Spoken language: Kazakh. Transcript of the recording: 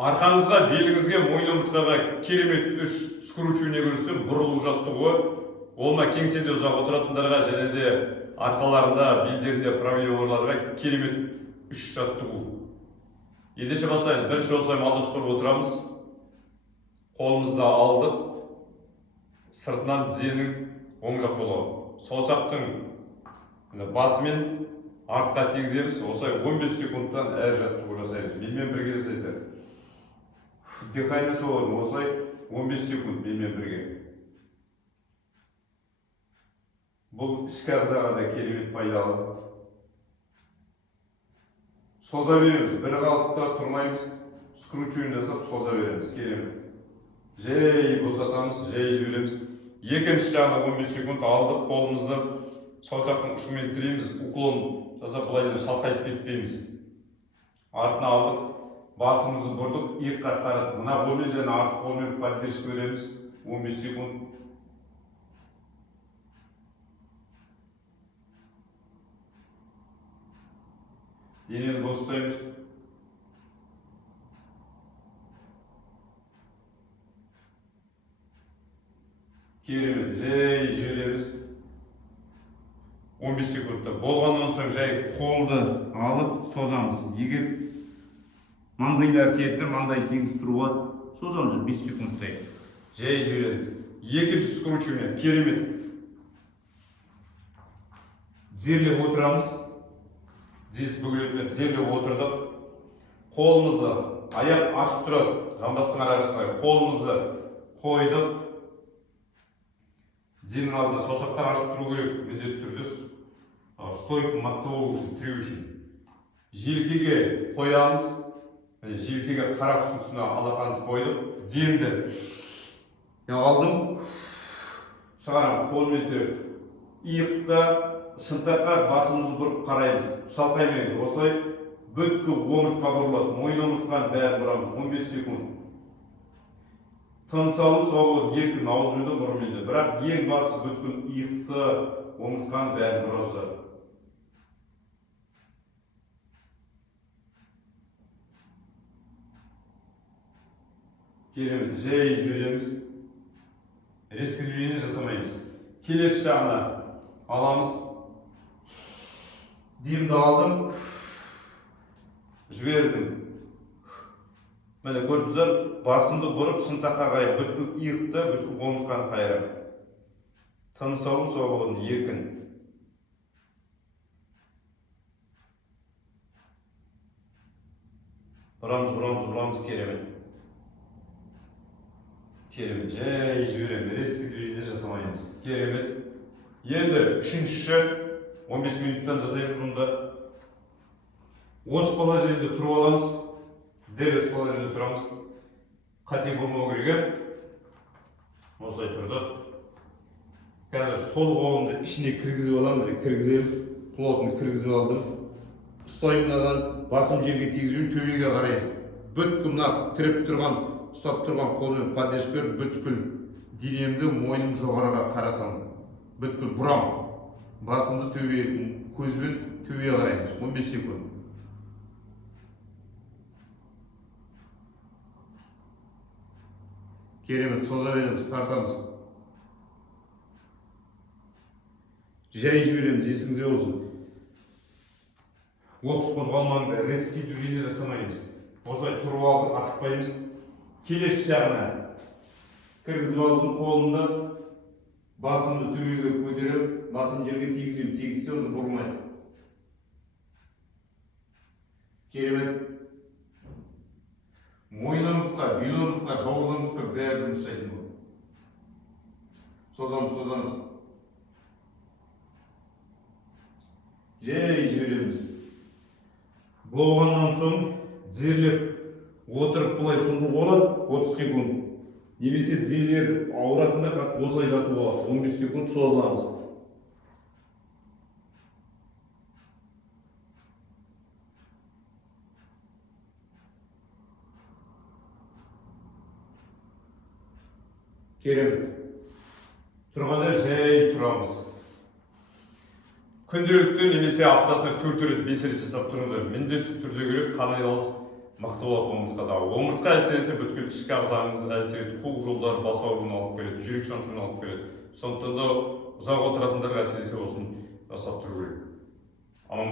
Арқаңызға, беліңізге, мойын омыртқаға керемет 3 скручивание көрсетсем, бұрылу жаттығуы. Ол мына кеңседе ұзақ отыратындарға және де арқаларында, белдерінде проблема барларға керемет 3 жаттығу. Ендеше бастаймыз. Бірінші осылай малдас құрып отырамыз. Қолымызды алдық. Сыртынан тізенің оң жақ қолы. Саусақтың басымен артқа тигіземіз. Осылай 15 секундтан әр жаттығу жасаймыз. Менімен бірге жасайсыздар. Дыхание свободно. Осылай 15 секунд менімен бірге. Бұл ішкі ағзаға да керемет пайдалы. Соза береміз. Бір қалыпта тұрмаймыз. Скручивание жасап соза береміз. Керемет. Жай босатамыз, жай жібереміз. Екінші жағына 15 секунд алдық, қолымызды саусақтың ұшымен тіреміз, уклон жасап былайдан шалқайтып кетпейміз. Артына алдық, басымызды бұрдық, иыққа қаратып. Мына қолмен және артық қолмен поддержка береміз. 15 секунд. Денені босатаймыз. Керемет, жай жібереміз. 15 секундта. Болғаннан соң жай қолды алып созамыз. Егер маңдайлар тиеді, маңдай тегізіп тұруға созамыз 5 секундтай. Жай жібереміз. Екінші скручивание. Керемет. Тізерлеп отырамыз. Тізесі бүгілетіне тізерлеп отырдық. Қолымызды, аяқ ашық тұрады. Жамбастың арасында қолымызды қойдық. Тізенің алдына саусақтар ашық тұру керек. Міндетті түрде стойк мықты болу үшін, тіреу үшін. Желкеге қоямыз. Желкеге қара үстісіне алақанды қойдық. Демді алдым. Шығарам қолмен тіреп. Иыққа, шынтаққа басымызды бұрып қараймыз. Шалқаймаймыз. Осылай бүткіл омыртқа бұрылады. Мойын омыртқаны бәрі бұрамыз. 15 секунд. Тыныс алу свобода, еркін аузымен де мұрынмен де. Бірақ ең басы бүткіл иықты омыртқаны бәрі бұраздар. Керемет, жай жібереміз. Резкий движение жасамаймыз. Келесі жағына аламыз. Демді алдым. Жібердім. Міне көрдіңіздер, басымды бұрып шынтаққа қарай бүткіл иықты, бүткіл омыртқаны қайрап. Тыныс алу свободны, еркін. Бұрамыз, керемет. Керемет, жай жібереміз, резкий движение жасамаймыз. Керемет. Енді үшінші 15 минуттан жасаймыз мұнда. Осы положениеде тұрып аламыз. Дәл осы положениеде тұрамыз. Қате болмау керек. Осылай тұрды. Қазір сол қолымды ішіне кіргізіп аламын. Кіргіземін. Плотно кіргізіп алдым. Ұстаймын мынадан, басым жерге тигізбеймін, төбеге қараймын. Бүткіл мына тіреп тұрған, ұстап тұрған қолмен поддержка беріп, бүткіл денемді мойным жоғарыға қаратамын. Бүткіл бұрам. Басымды көзбен төбеге қараймыз. 15 секунд. Керемет, соза береміз, тартамыз. Жай жібереміз, есіңізде болсын. Оқыс қозғалмаңдар, резкий движение жасамаймыз. Осылай тұрып алдық, асықпаймыз. Келесі жағына кіргізіп алдым қолымды, басымды төбеге көтеріп, басым жерге тигізбеймін, тигізсе оны бұрмайды. Керемет. Мойын омыртқа, бел омыртқа, жауыр омыртқа бәрі жұмыс жасайтын бұл. Созамыз. Жай жібереміз. Болғаннан соң тізерлеп отырып бұлай созу болады 30 секунд. Немесе тізелер ауыратында осылай жату болады. 15 секунд созамыз. Керемет. Тұрғанда жай тұрамыз. Күнделікті немесе аптасына 4 рет 5 рет жасап тұрыңыздар. Міндетті түрде керек, қан айналыс мықты болады омыртқада. Омыртқа әсіресе бүткіл ішкі ағзаңыз әсер етіп, қуық жолдары бас ауруына алып келеді, жүрек шаншуына алып келеді. Сондықтан да ұзақ отыратындарға әсіресе осыны жасап тұру керек. Аман